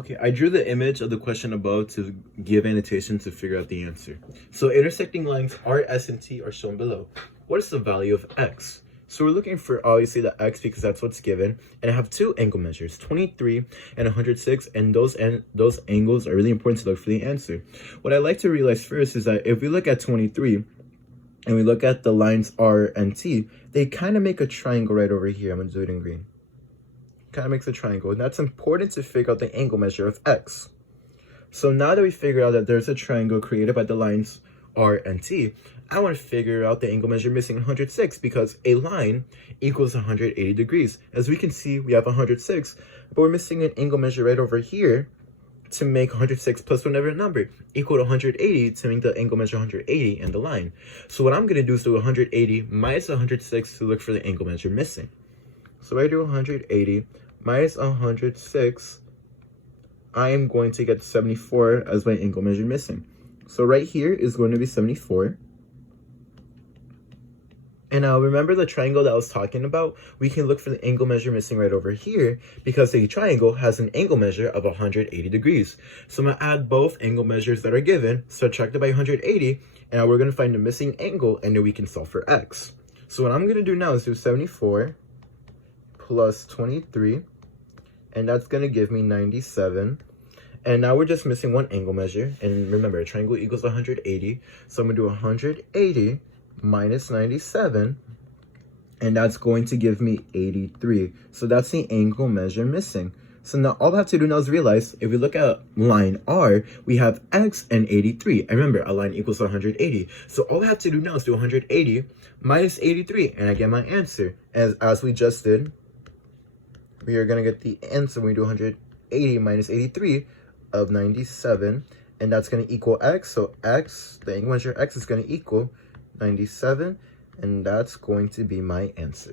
Okay, I drew the image of the question above to give annotation to figure out the answer. So intersecting lines R, S, and T are shown below. What is the value of X? So we're looking for obviously the X because that's what's given. And I have two angle measures, 23 and 106, and those angles are really important to look for the answer. What I like to realize first is that if we look at 23 and we look at the lines R and T, they kind of make a triangle right over here. I'm gonna do it in green. Kind of makes a triangle, and that's important to figure out the angle measure of X. So now that we figured out that there's a triangle created by the lines R and T, I want to figure out the angle measure missing 106 because a line equals 180 degrees. As we can see, we have 106, but we're missing an angle measure right over here to make 106 plus whatever number equal to 180 to make the angle measure 180 and the line. So what I'm going to do is do 180 minus 106 to look for the angle measure missing. So I do 180 minus 106, I am going to get 74 as my angle measure missing. So right here is going to be 74. And now remember the triangle that I was talking about? We can look for the angle measure missing right over here because the triangle has an angle measure of 180 degrees. So I'm going to add both angle measures that are given, subtracted by 180, and now we're going to find the missing angle, and then we can solve for X. So what I'm going to do now is do 74 plus 23, and that's going to give me 97. And now we're just missing one angle measure, and remember a triangle equals 180, so I'm going to do 180 minus 97, and that's going to give me 83. So that's the angle measure missing. So now all I have to do now is realize if we look at line R, we have X and 83. And remember, a line equals 180. So all I have to do now is do 180 minus 83, and I get my answer. As we just did, we are going to get the answer when we do 180 minus 83 of 97, and that's going to equal X. So X, the angle measure X is going to equal 97, and that's going to be my answer.